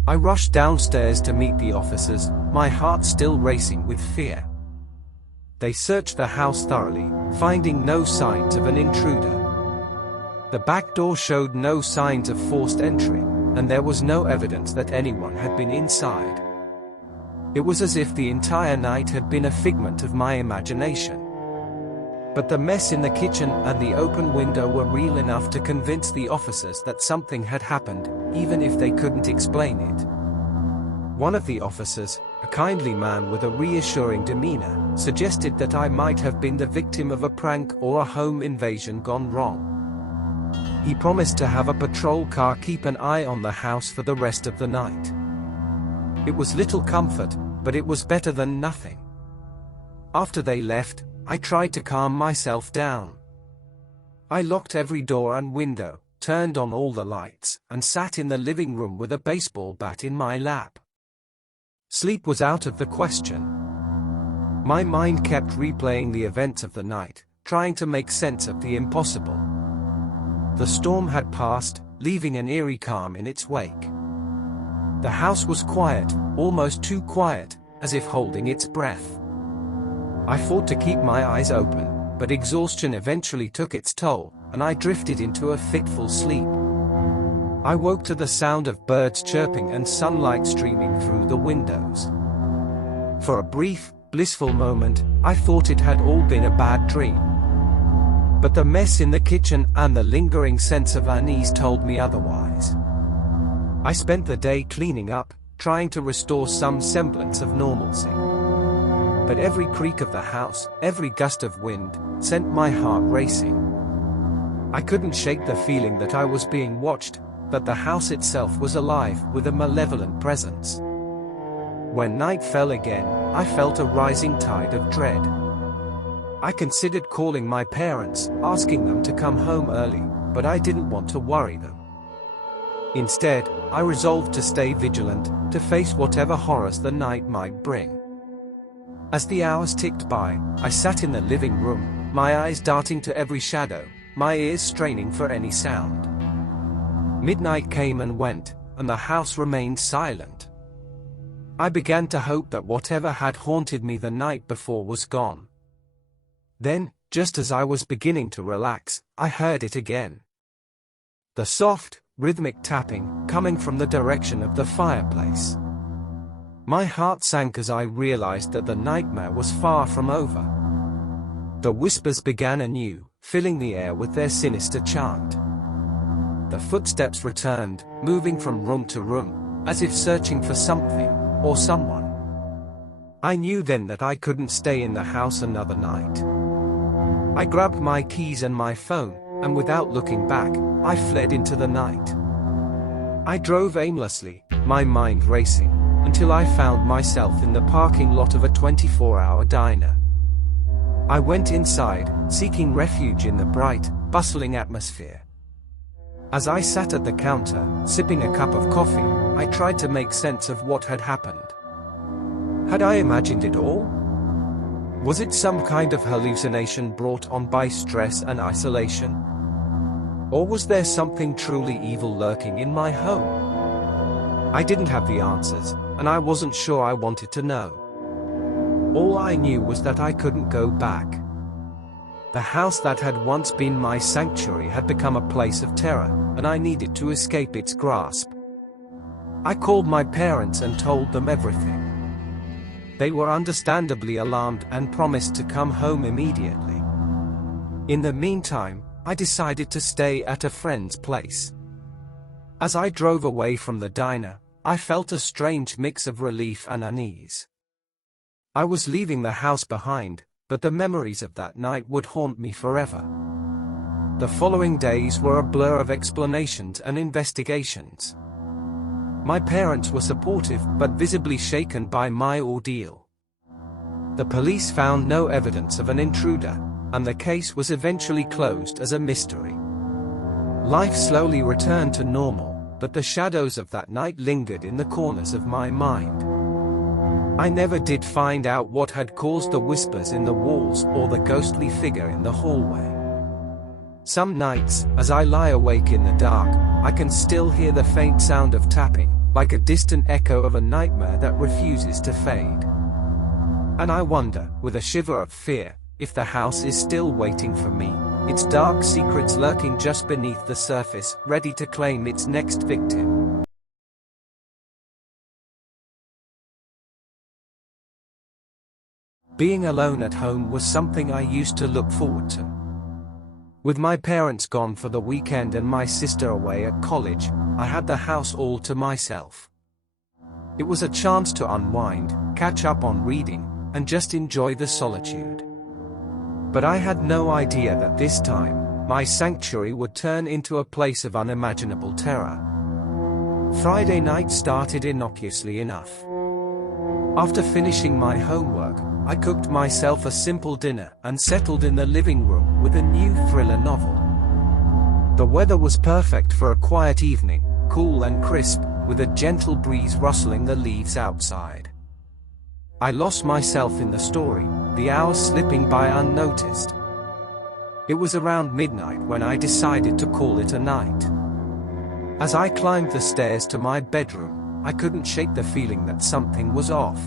I rushed downstairs to meet the officers, my heart still racing with fear. They searched the house thoroughly, finding no signs of an intruder. The back door showed no signs of forced entry, and there was no evidence that anyone had been inside. It was as if the entire night had been a figment of my imagination. But the mess in the kitchen and the open window were real enough to convince the officers that something had happened, even if they couldn't explain it. One of the officers, a kindly man with a reassuring demeanor, suggested that I might have been the victim of a prank or a home invasion gone wrong. He promised to have a patrol car keep an eye on the house for the rest of the night. It was little comfort, but it was better than nothing. After they left, I tried to calm myself down. I locked every door and window, turned on all the lights, and sat in the living room with a baseball bat in my lap. Sleep was out of the question. My mind kept replaying the events of the night, trying to make sense of the impossible. The storm had passed, leaving an eerie calm in its wake. The house was quiet, almost too quiet, as if holding its breath. I fought to keep my eyes open, but exhaustion eventually took its toll, and I drifted into a fitful sleep. I woke to the sound of birds chirping and sunlight streaming through the windows. For a brief, blissful moment, I thought it had all been a bad dream. But the mess in the kitchen and the lingering sense of unease told me otherwise. I spent the day cleaning up, trying to restore some semblance of normalcy. But every creak of the house, every gust of wind, sent my heart racing. I couldn't shake the feeling that I was being watched, that the house itself was alive with a malevolent presence. When night fell again, I felt a rising tide of dread. I considered calling my parents, asking them to come home early, but I didn't want to worry them. Instead, I resolved to stay vigilant, to face whatever horrors the night might bring. As the hours ticked by, I sat in the living room, my eyes darting to every shadow, my ears straining for any sound. Midnight came and went, and the house remained silent. I began to hope that whatever had haunted me the night before was gone. Then, just as I was beginning to relax, I heard it again. The soft, rhythmic tapping, coming from the direction of the fireplace. My heart sank as I realized that the nightmare was far from over. The whispers began anew, filling the air with their sinister chant. The footsteps returned, moving from room to room, as if searching for something, or someone. I knew then that I couldn't stay in the house another night. I grabbed my keys and my phone, and without looking back, I fled into the night. I drove aimlessly, my mind racing, until I found myself in the parking lot of a 24-hour diner. I went inside, seeking refuge in the bright, bustling atmosphere. As I sat at the counter, sipping a cup of coffee, I tried to make sense of what had happened. Had I imagined it all? Was it some kind of hallucination brought on by stress and isolation? Or was there something truly evil lurking in my home? I didn't have the answers, and I wasn't sure I wanted to know. All I knew was that I couldn't go back. The house that had once been my sanctuary had become a place of terror, and I needed to escape its grasp. I called my parents and told them everything. They were understandably alarmed and promised to come home immediately. In the meantime, I decided to stay at a friend's place. As I drove away from the diner, I felt a strange mix of relief and unease. I was leaving the house behind, but the memories of that night would haunt me forever. The following days were a blur of explanations and investigations. My parents were supportive but visibly shaken by my ordeal. The police found no evidence of an intruder, and the case was eventually closed as a mystery. Life slowly returned to normal, but the shadows of that night lingered in the corners of my mind. I never did find out what had caused the whispers in the walls or the ghostly figure in the hallway. Some nights, as I lie awake in the dark, I can still hear the faint sound of tapping, like a distant echo of a nightmare that refuses to fade. And I wonder, with a shiver of fear, if the house is still waiting for me, its dark secrets lurking just beneath the surface, ready to claim its next victim. Being alone at home was something I used to look forward to. With my parents gone for the weekend and my sister away at college, I had the house all to myself. It was a chance to unwind, catch up on reading, and just enjoy the solitude. But I had no idea that this time, my sanctuary would turn into a place of unimaginable terror. Friday night started innocuously enough. After finishing my homework, I cooked myself a simple dinner and settled in the living room with a new thriller novel. The weather was perfect for a quiet evening, cool and crisp, with a gentle breeze rustling the leaves outside. I lost myself in the story, the hours slipping by unnoticed. It was around midnight when I decided to call it a night. As I climbed the stairs to my bedroom, I couldn't shake the feeling that something was off.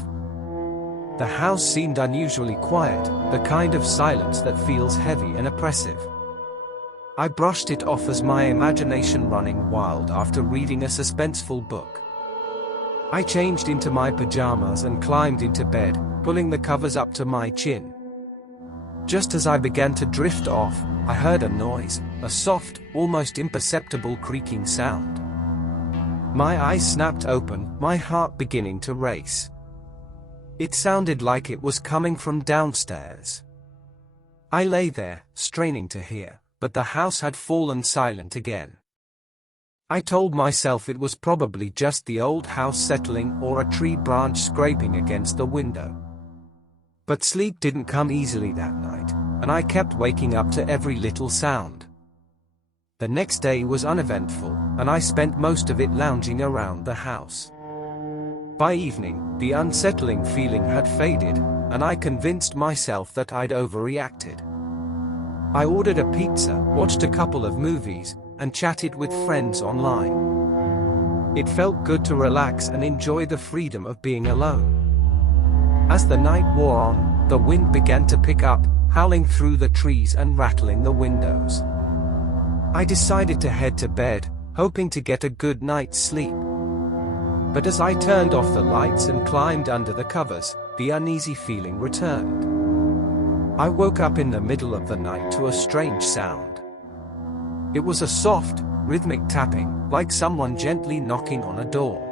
The house seemed unusually quiet, the kind of silence that feels heavy and oppressive. I brushed it off as my imagination running wild after reading a suspenseful book. I changed into my pajamas and climbed into bed, pulling the covers up to my chin. Just as I began to drift off, I heard a noise, a soft, almost imperceptible creaking sound. My eyes snapped open, my heart beginning to race. It sounded like it was coming from downstairs. I lay there, straining to hear, but the house had fallen silent again. I told myself it was probably just the old house settling or a tree branch scraping against the window. But sleep didn't come easily that night, and I kept waking up to every little sound. The next day was uneventful, and I spent most of it lounging around the house. By evening, the unsettling feeling had faded, and I convinced myself that I'd overreacted. I ordered a pizza, watched a couple of movies, and chatted with friends online. It felt good to relax and enjoy the freedom of being alone. As the night wore on, the wind began to pick up, howling through the trees and rattling the windows. I decided to head to bed, hoping to get a good night's sleep. But as I turned off the lights and climbed under the covers, the uneasy feeling returned. I woke up in the middle of the night to a strange sound. It was a soft, rhythmic tapping, like someone gently knocking on a door.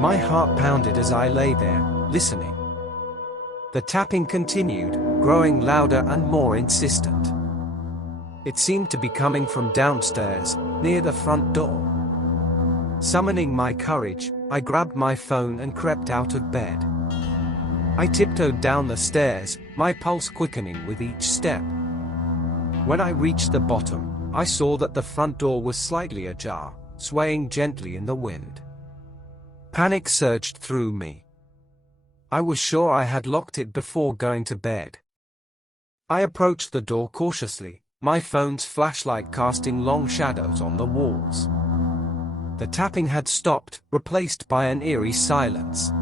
My heart pounded as I lay there, listening. The tapping continued, growing louder and more insistent. It seemed to be coming from downstairs, near the front door. Summoning my courage, I grabbed my phone and crept out of bed. I tiptoed down the stairs, my pulse quickening with each step. When I reached the bottom, I saw that the front door was slightly ajar, swaying gently in the wind. Panic surged through me. I was sure I had locked it before going to bed. I approached the door cautiously, my phone's flashlight casting long shadows on the walls. The tapping had stopped, replaced by an eerie silence.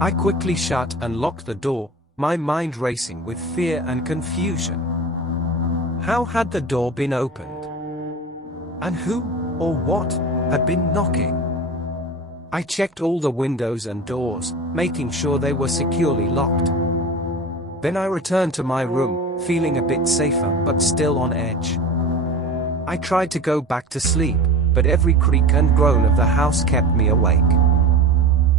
I quickly shut and locked the door, my mind racing with fear and confusion. How had the door been opened? And who, or what, had been knocking? I checked all the windows and doors, making sure they were securely locked. Then I returned to my room, feeling a bit safer but still on edge. I tried to go back to sleep, but every creak and groan of the house kept me awake.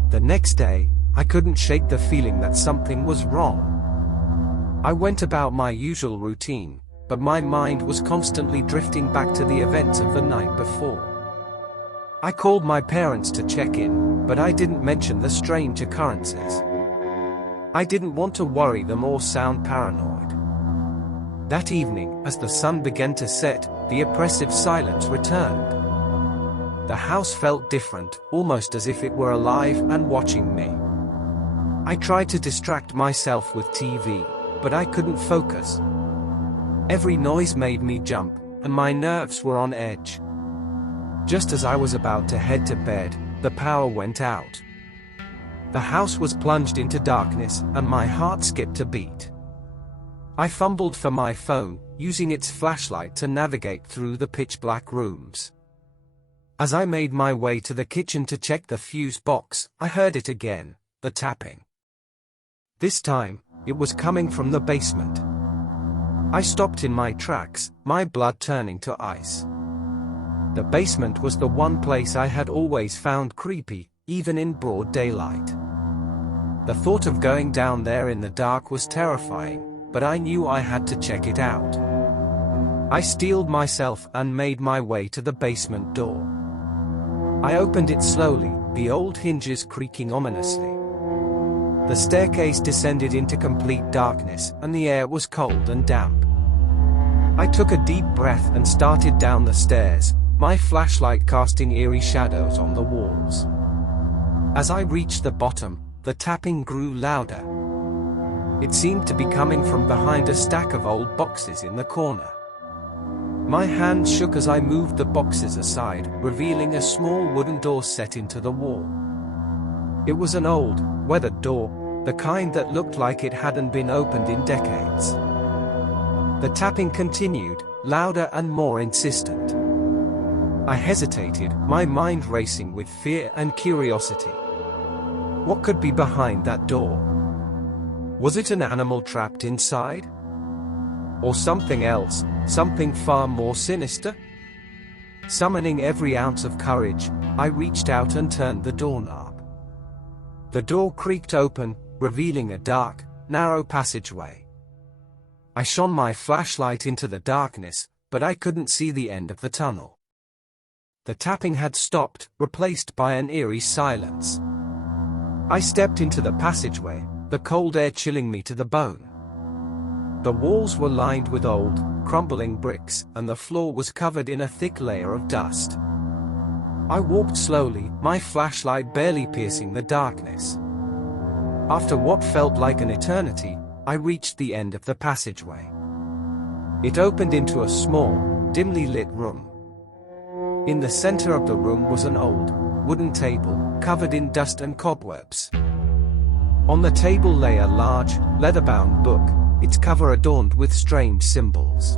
The next day, I couldn't shake the feeling that something was wrong. I went about my usual routine, but my mind was constantly drifting back to the events of the night before. I called my parents to check in, but I didn't mention the strange occurrences. I didn't want to worry them or sound paranoid. That evening, as the sun began to set, the oppressive silence returned. The house felt different, almost as if it were alive and watching me. I tried to distract myself with TV, but I couldn't focus. Every noise made me jump, and my nerves were on edge. Just as I was about to head to bed, the power went out. The house was plunged into darkness, and my heart skipped a beat. I fumbled for my phone, using its flashlight to navigate through the pitch-black rooms. As I made my way to the kitchen to check the fuse box, I heard it again, the tapping. This time, it was coming from the basement. I stopped in my tracks, my blood turning to ice. The basement was the one place I had always found creepy, even in broad daylight. The thought of going down there in the dark was terrifying, but I knew I had to check it out. I steeled myself and made my way to the basement door. I opened it slowly, the old hinges creaking ominously. The staircase descended into complete darkness, and the air was cold and damp. I took a deep breath and started down the stairs, my flashlight casting eerie shadows on the walls. As I reached the bottom, the tapping grew louder. It seemed to be coming from behind a stack of old boxes in the corner. My hand shook as I moved the boxes aside, revealing a small wooden door set into the wall. It was an old, weathered door, the kind that looked like it hadn't been opened in decades. The tapping continued, louder and more insistent. I hesitated, my mind racing with fear and curiosity. What could be behind that door? Was it an animal trapped inside? Or something else, something far more sinister? Summoning every ounce of courage, I reached out and turned the doorknob. The door creaked open, revealing a dark, narrow passageway. I shone my flashlight into the darkness, but I couldn't see the end of the tunnel. The tapping had stopped, replaced by an eerie silence. I stepped into the passageway, the cold air chilling me to the bone. The walls were lined with old, crumbling bricks, and the floor was covered in a thick layer of dust. I walked slowly, my flashlight barely piercing the darkness. After what felt like an eternity, I reached the end of the passageway. It opened into a small, dimly lit room. In the center of the room was an old, wooden table, covered in dust and cobwebs. On the table lay a large, leather-bound book, its cover adorned with strange symbols.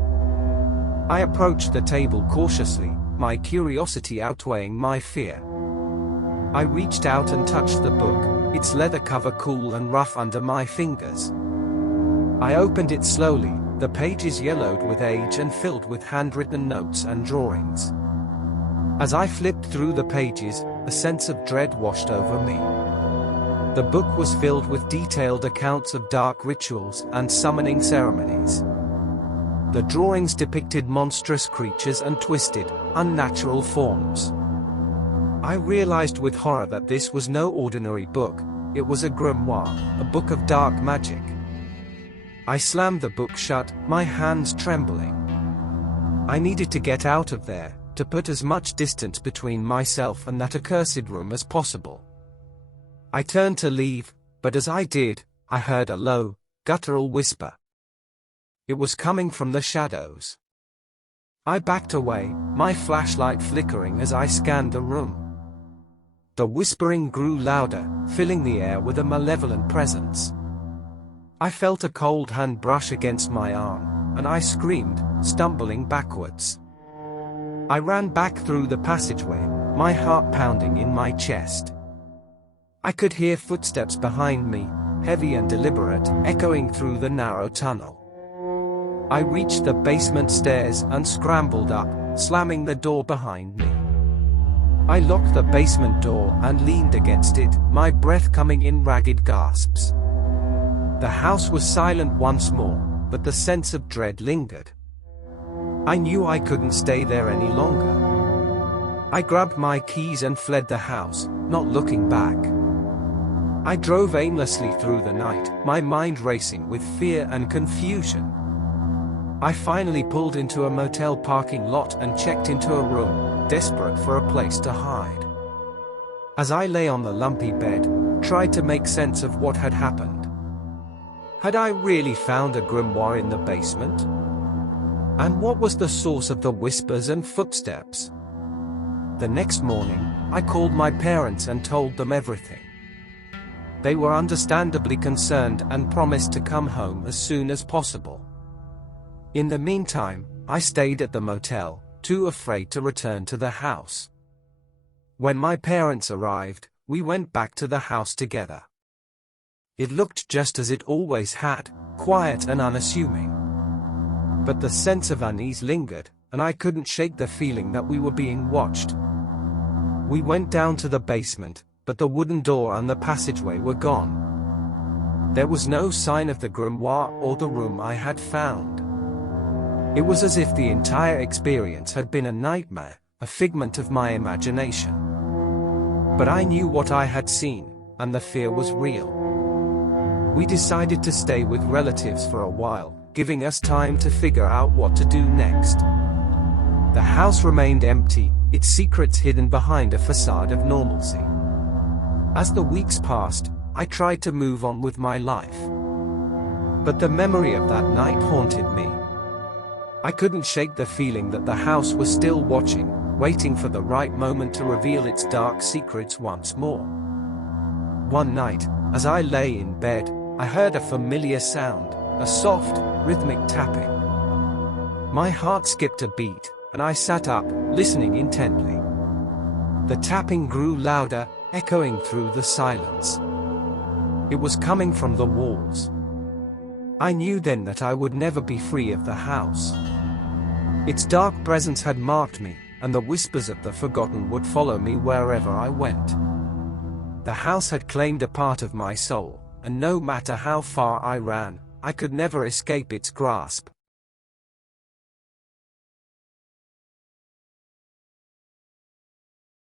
I approached the table cautiously, my curiosity outweighing my fear. I reached out and touched the book, its leather cover cool and rough under my fingers. I opened it slowly, the pages yellowed with age and filled with handwritten notes and drawings. As I flipped through the pages, a sense of dread washed over me. The book was filled with detailed accounts of dark rituals and summoning ceremonies. The drawings depicted monstrous creatures and twisted, unnatural forms. I realized with horror that this was no ordinary book, it was a grimoire, a book of dark magic. I slammed the book shut, my hands trembling. I needed to get out of there, to put as much distance between myself and that accursed room as possible. I turned to leave, but as I did, I heard a low, guttural whisper. It was coming from the shadows. I backed away, my flashlight flickering as I scanned the room. The whispering grew louder, filling the air with a malevolent presence. I felt a cold hand brush against my arm, and I screamed, stumbling backwards. I ran back through the passageway, my heart pounding in my chest. I could hear footsteps behind me, heavy and deliberate, echoing through the narrow tunnel. I reached the basement stairs and scrambled up, slamming the door behind me. I locked the basement door and leaned against it, my breath coming in ragged gasps. The house was silent once more, but the sense of dread lingered. I knew I couldn't stay there any longer. I grabbed my keys and fled the house, not looking back. I drove aimlessly through the night, my mind racing with fear and confusion. I finally pulled into a motel parking lot and checked into a room, desperate for a place to hide. As I lay on the lumpy bed, tried to make sense of what had happened. Had I really found a grimoire in the basement? And what was the source of the whispers and footsteps? The next morning, I called my parents and told them everything. They were understandably concerned and promised to come home as soon as possible. In the meantime, I stayed at the motel, too afraid to return to the house. When my parents arrived, we went back to the house together. It looked just as it always had, quiet and unassuming. But the sense of unease lingered, and I couldn't shake the feeling that we were being watched. We went down to the basement, but the wooden door and the passageway were gone. There was no sign of the grimoire or the room I had found. It was as if the entire experience had been a nightmare, a figment of my imagination. But I knew what I had seen, and the fear was real. We decided to stay with relatives for a while, giving us time to figure out what to do next. The house remained empty, its secrets hidden behind a facade of normalcy. As the weeks passed, I tried to move on with my life. But the memory of that night haunted me. I couldn't shake the feeling that the house was still watching, waiting for the right moment to reveal its dark secrets once more. One night, as I lay in bed, I heard a familiar sound, a soft, rhythmic tapping. My heart skipped a beat, and I sat up, listening intently. The tapping grew louder, echoing through the silence. It was coming from the walls. I knew then that I would never be free of the house. Its dark presence had marked me, and the whispers of the forgotten would follow me wherever I went. The house had claimed a part of my soul, and no matter how far I ran, I could never escape its grasp.